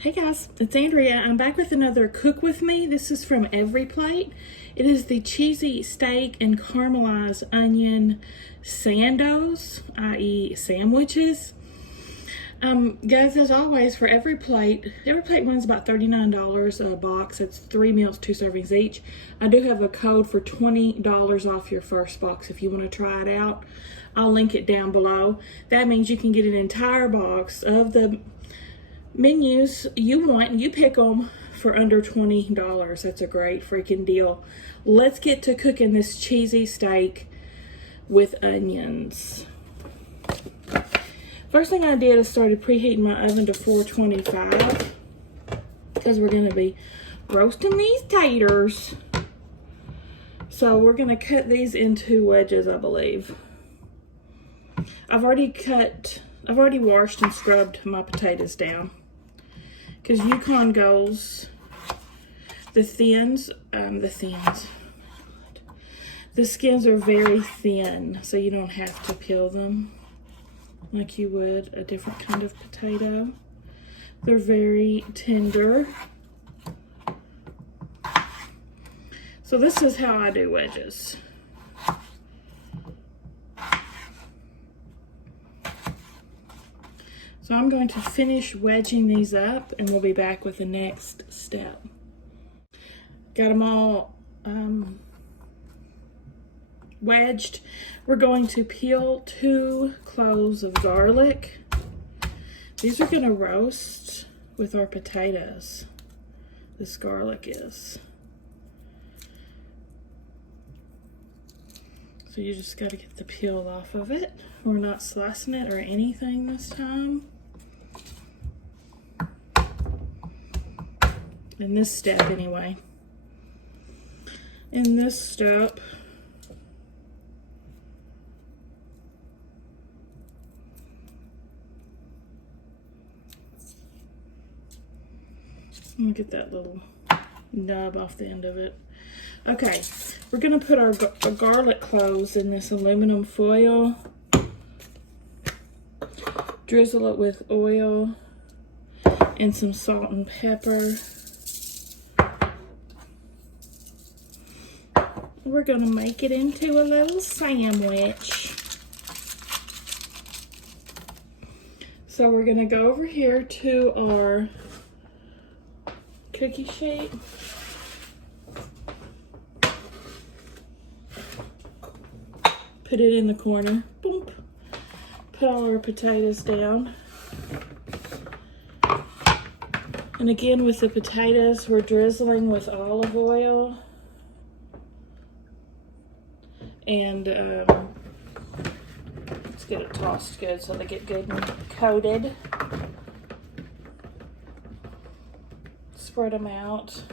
Hey guys, it's Andrea. I'm back with another Cook With Me. This is from Every Plate. It is the cheesy steak and caramelized onion sandos, i.e. sandwiches. Guys, as always, for Every Plate runs about $39 a box. It's 3 meals, 2 servings each. I do have a code for $20 off your first box if you want to try it out. I'll link it down below. That means you can get an entire box of the menus you want and you pick them for under $20. That's a great freaking deal. Let's get to cooking this cheesy steak with onions. First thing I did is started preheating my oven to 425 because we're going to be roasting these taters. So we're going to cut these into wedges, I believe. I've already washed and scrubbed my potatoes down. Because Yukon goes, the skins are very thin, so you don't have to peel them like you would a different kind of potato. They're very tender. So this is how I do wedges. So I'm going to finish wedging these up and we'll be back with the next step. Got them all wedged. We're going to peel 2 cloves of garlic. These are going to roast with our potatoes. This garlic is. So you just got to get the peel off of it. We're not slicing it or anything this time. In this step anyway. In this step, let me get that little nub off the end of it. Okay, we're gonna put our garlic cloves in this aluminum foil. Drizzle it with oil and some salt and pepper. We're gonna make it into a little sandwich. So we're gonna go over here to our cookie sheet. Put it in the corner. Boom. Put all our potatoes down. And again, with the potatoes, we're drizzling with olive oil. And let's get it tossed good so they get good and coated. Spread them out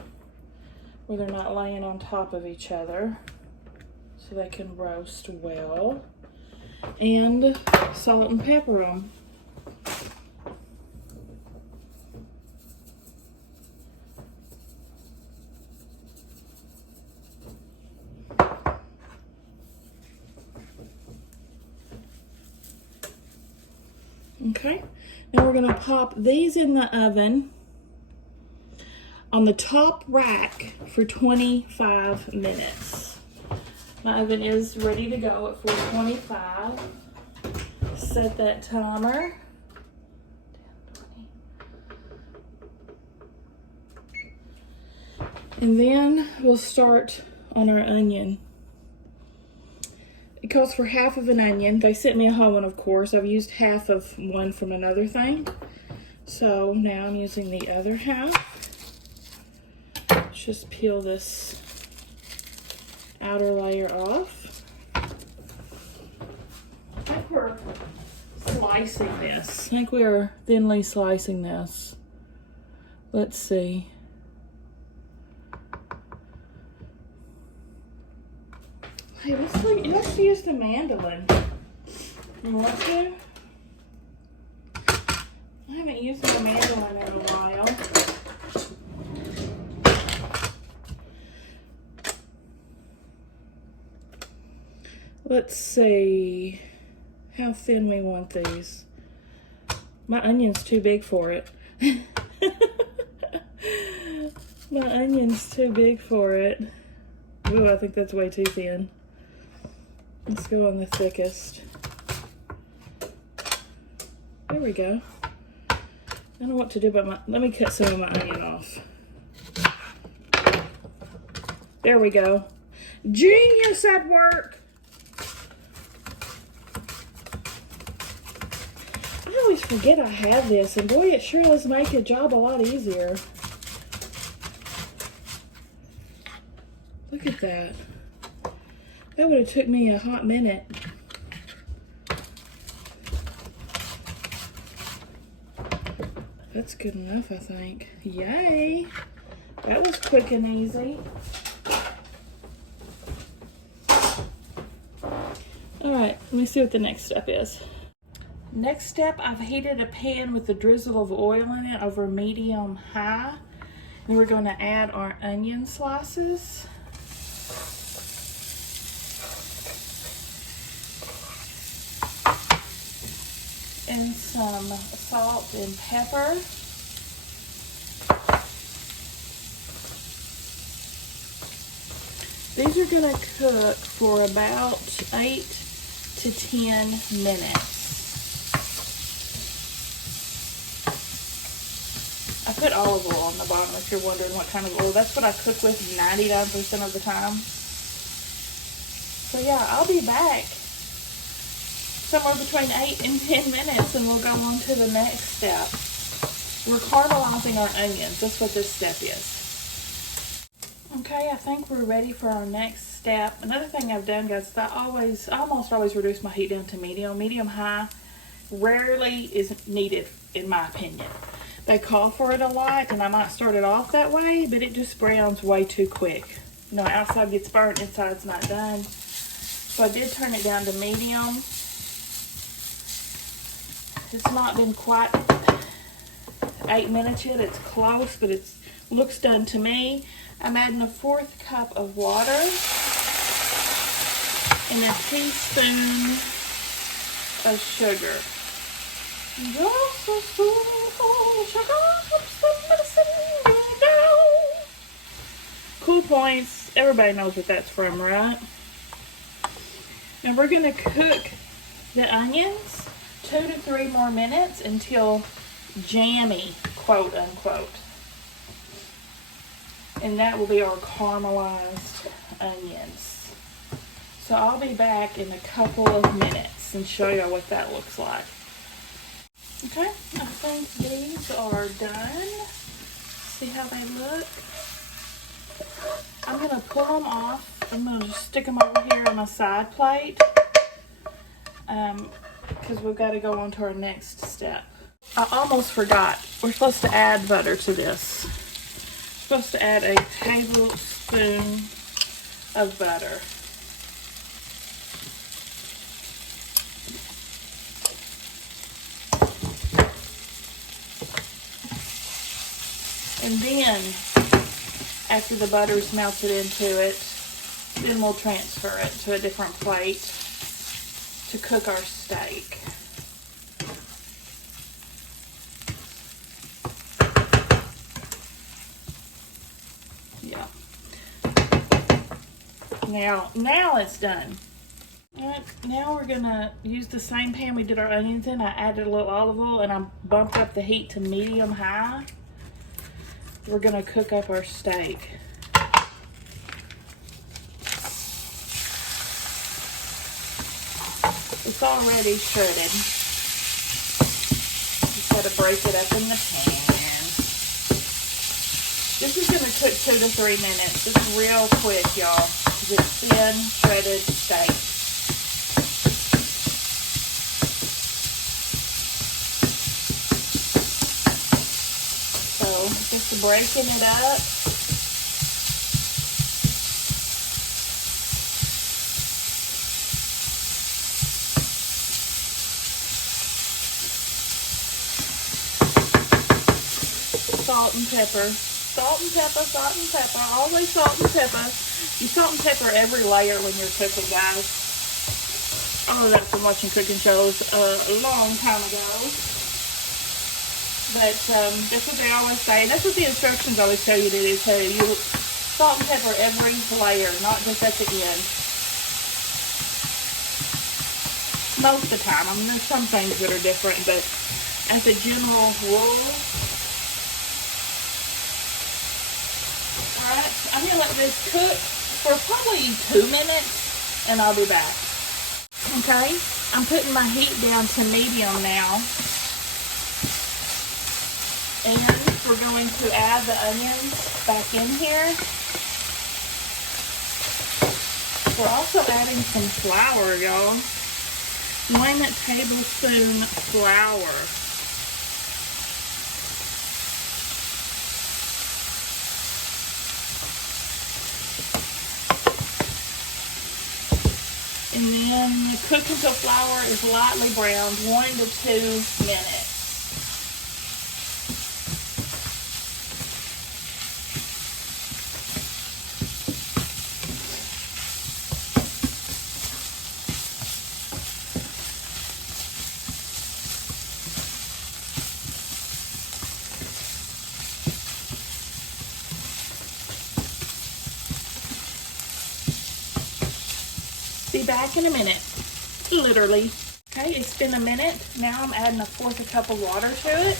where they're not laying on top of each other so they can roast well. And salt and pepper them. Okay, now we're gonna pop these in the oven on the top rack for 25 minutes. My oven is ready to go at 425. Set that timer. 10, 20. And then we'll start on our onion. It calls for half of an onion. They sent me a whole one, of course. I've used half of one from another thing. So now I'm using the other half. Let's just peel this outer layer off. I think we're slicing this. I think we are thinly slicing this. Let's see. Hey, let's use the mandolin. You want to? I haven't used the mandolin in a while. Let's see how thin we want these. My onion's too big for it. My onion's too big for it. Ooh, I think that's way too thin. Let's go on the thickest. There we go. I don't know what to do about let me cut some of my onion off. There we go. Genius at work. I always forget I have this, and boy, it sure does make the job a lot easier. Look at that. That would have took me a hot minute. That's good enough, I think. Yay! That was quick and easy. Alright, let me see what the next step is. Next step, I've heated a pan with a drizzle of oil in it over medium-high. And we're going to add our onion slices. And some salt and pepper. These are going to cook for about 8 to 10 minutes. I put olive oil on the bottom if you're wondering what kind of oil. That's what I cook with 99% of the time. So yeah, I'll be back somewhere between 8 and 10 minutes and we'll go on to the next step. We're caramelizing our onions. That's what this step is. Okay, I think we're ready for our next step. Another thing I've done, guys, is I almost always reduce my heat down to medium. Medium-high rarely is needed, in my opinion. They call for it a lot, and I might start it off that way, but it just browns way too quick. You know, outside gets burnt, inside's not done. So I did turn it down to medium. It's not been quite 8 minutes yet. It's close, but it looks done to me. I'm adding a 1/4 cup of water and a teaspoon of sugar. Just a spoonful of sugar helps the medicine go down. Cool Points. Everybody knows what that's from, right? Now we're going to cook the onions 2 to 3 more minutes until jammy, quote unquote. And that will be our caramelized onions. So I'll be back in a couple of minutes and show you what that looks like. Okay, I think these are done. See how they look? I'm going to pull them off. I'm going to just stick them over here on my side plate. Because we've got to go on to our next step. I almost forgot. We're supposed to add butter to this. We're supposed to add a tablespoon of butter. And then, after the butter's melted into it, then we'll transfer it to a different plate to cook our steak. Yeah. Now it's done. Alright, now we're gonna use the same pan we did our onions in. I added a little olive oil and I bumped up the heat to medium-high. We're gonna cook up our steak. It's already shredded. Just gotta break it up in the pan. This is gonna cook 2 to 3 minutes. This is real quick, y'all, because it's thin, shredded steak. So, just breaking it up. Salt and pepper. Salt and pepper, salt and pepper. Always salt and pepper. You salt and pepper every layer when you're cooking, guys. I know that from watching cooking shows a long time ago. But that's what they always say. That's what the instructions always tell you to do too. You salt and pepper every layer, not just at the end. Most of the time. I mean, there's some things that are different, but as a general rule. Alright, I'm going to let this cook for probably 2 minutes, and I'll be back. Okay, I'm putting my heat down to medium now. And we're going to add the onions back in here. We're also adding some flour, y'all. 1 tablespoon flour. And then cook until flour is lightly browned, 1 to 2 minutes. Be back in a minute, literally. Okay, it's been a minute. Now I'm adding a 1/4 cup of water to it.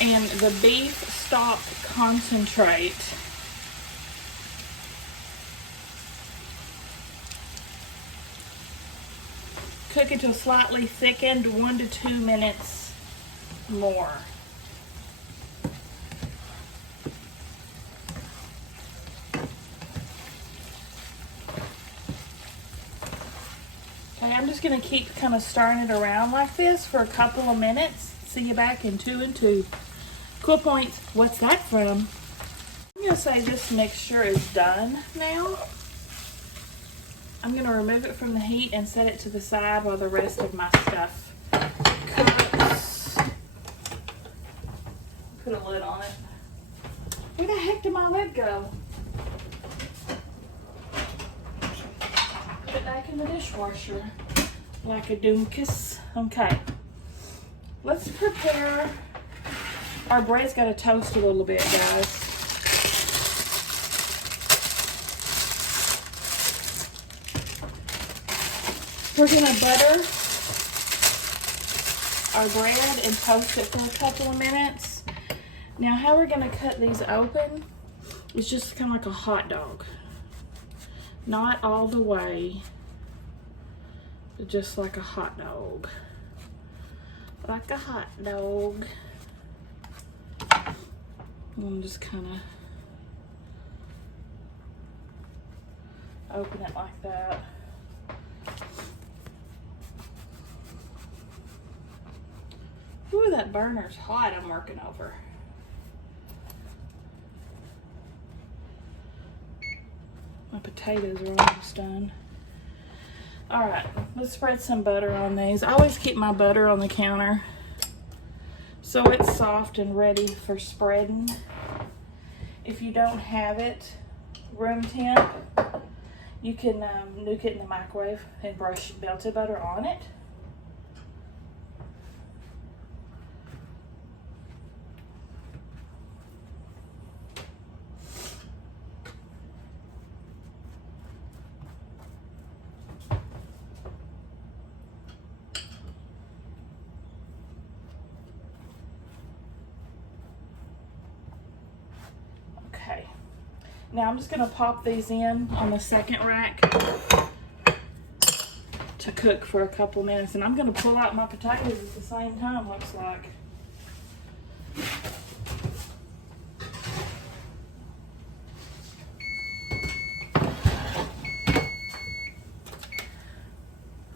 And the beef stock concentrate. Cook until slightly thickened, 1 to 2 minutes more. Okay, I'm just going to keep kind of stirring it around like this for a couple of minutes. See you back in 2 and 2. Cool points. What's that from? I'm going to say this mixture is done now. I'm going to remove it from the heat and set it to the side while the rest of my stuff cooks. Put a lid on it. Where the heck did my lid go? Put it back in the dishwasher like a doomkus. Okay. Let's prepare. Our bread's got to toast a little bit, guys. We're going to butter our bread and toast it for a couple of minutes. Now, how we're going to cut these open is just kind of like a hot dog. Not all the way, but just like a hot dog. Like a hot dog. And just kind of open it like that. Ooh, that burner's hot I'm working over. My potatoes are almost done. All right, let's spread some butter on these. I always keep my butter on the counter so it's soft and ready for spreading. If you don't have it room temp, you can nuke it in the microwave and brush melted butter on it. Now I'm just going to pop these in on the second rack to cook for a couple minutes. And I'm going to pull out my potatoes at the same time, looks like.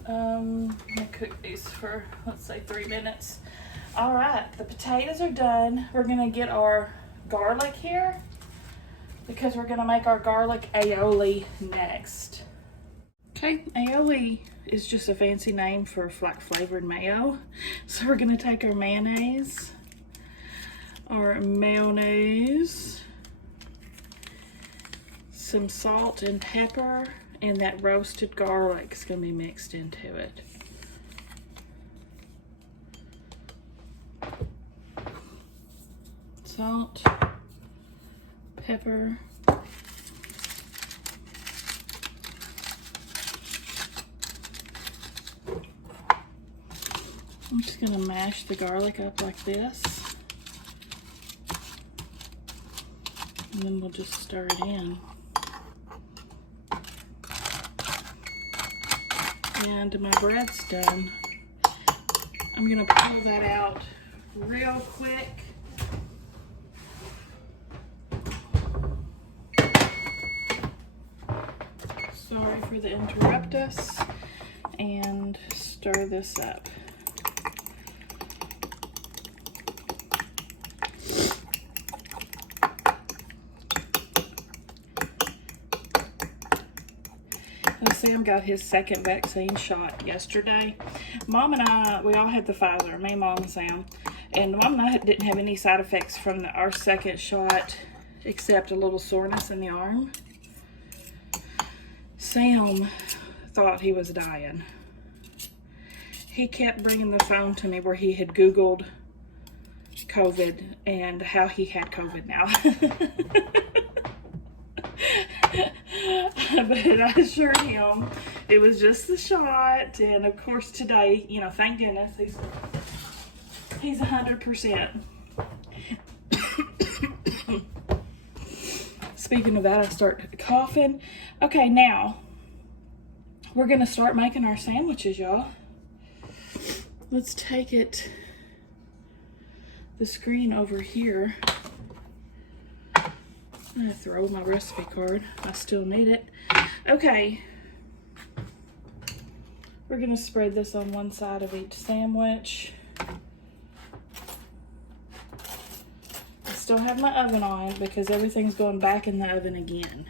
I'm going to cook these for, let's say, 3 minutes. All right, the potatoes are done. We're going to get our garlic here, because we're going to make our garlic aioli next. Okay, aioli is just a fancy name for like flavored mayo. So we're going to take our mayonnaise, some salt and pepper, and that roasted garlic is going to be mixed into it. salt, pepper, I'm just gonna mash the garlic up like this, and then we'll just stir it in. And my bread's done. I'm gonna pull that out real quick. Sorry for the interruptus. And stir this up. Sam got his second vaccine shot yesterday. Mom and I, we all had the Pfizer, me, Mom, and Sam. And Mom and I didn't have any side effects from our second shot except a little soreness in the arm. Sam thought he was dying. He kept bringing the phone to me where he had Googled COVID and how he had COVID now. But I assured him it was just the shot, and of course today, you know, thank goodness he's 100%. Speaking of that, I start coughing. Okay, now we're gonna start making our sandwiches, y'all. Let's take the screen over here. I'm gonna throw my recipe card. I still need it. Okay. We're gonna spread this on one side of each sandwich. I still have my oven on because everything's going back in the oven again.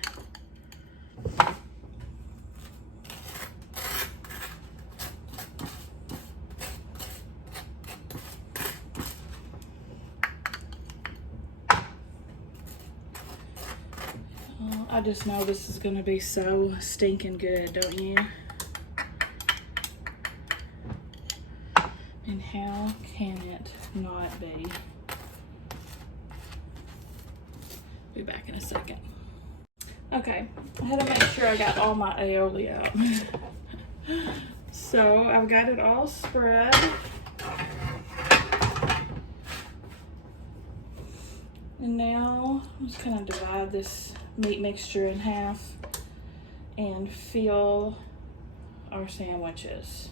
I just know this is gonna be so stinking good, don't you? And how can it not be? Be back in a second. Okay, I had to make sure I got all my aioli out. So I've got it all spread. And now I'm just gonna divide this meat mixture in half and fill our sandwiches.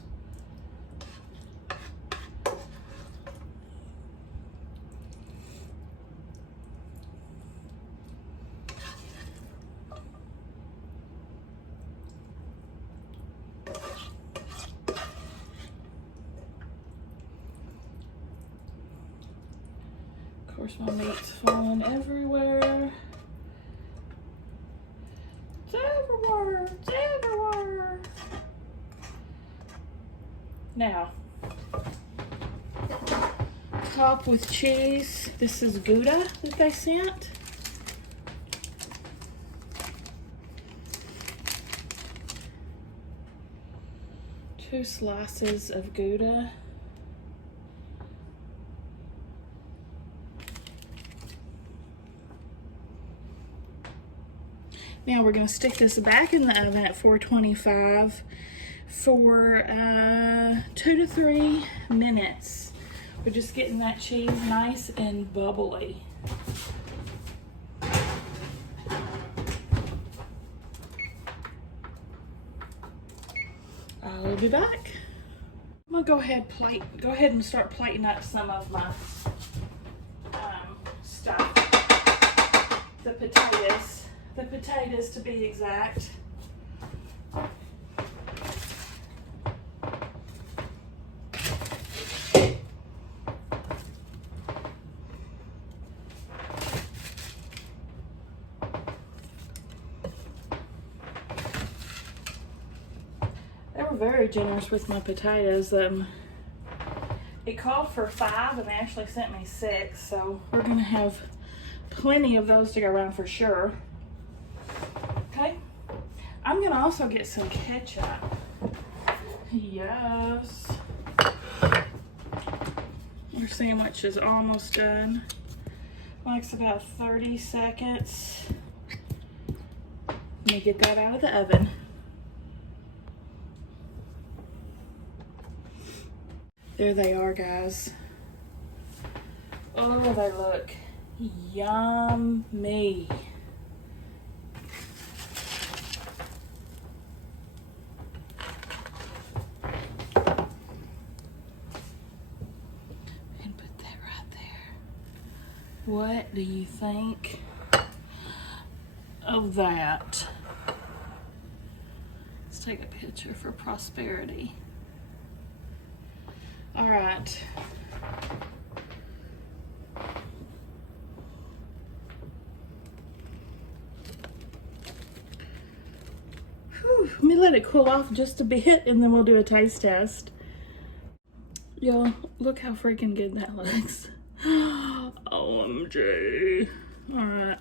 Of course, my meat's falling everywhere. It's everywhere. It's everywhere. Now, top with cheese. This is Gouda that they sent. Two slices of Gouda. Now we're going to stick this back in the oven at 425 for 2 to 3 minutes. We're just getting that cheese nice and bubbly. I'll be back. I'm gonna go ahead and start plating up some of my stuff. The potatoes to be exact. They were very generous with my potatoes. It called for 5 and they actually sent me 6, so we're gonna have plenty of those to go around for sure. Okay, I'm gonna also get some ketchup. Yes. Our sandwich is almost done. Likes about 30 seconds. Let me get that out of the oven. There they are, guys. Oh, they look yummy. And put that right there. What do you think of that? Let's take a picture for prosperity. All right. Whew. Let me let it cool off just a bit and then we'll do a taste test. Y'all, look how freaking good that looks. OMG. All right.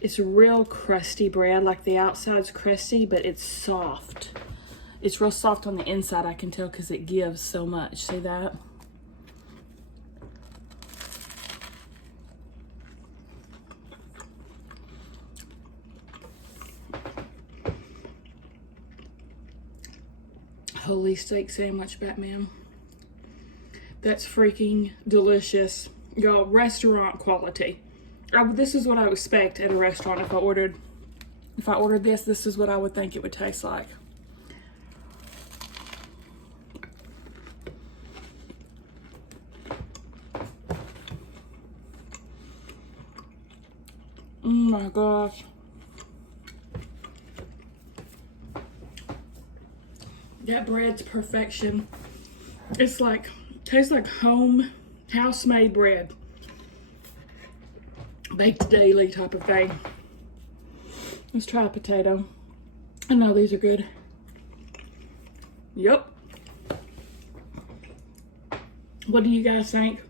It's real crusty bread, like the outside's crusty, but it's soft. It's real soft on the inside, I can tell, because it gives so much. See that? Holy steak sandwich, Batman. That's freaking delicious. Y'all, restaurant quality. This is what I would expect at a restaurant if I ordered this. This is what I would think it would taste like. Oh my gosh. That bread's perfection. It's like, tastes like home, house-made bread. Baked daily type of thing. Let's try a potato. I know these are good. Yep. What do you guys think?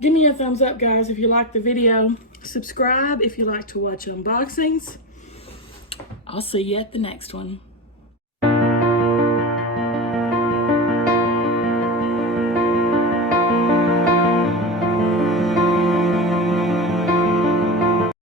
Give me a thumbs up, guys, if you like the video. Subscribe if you like to watch unboxings. I'll see you at the next one.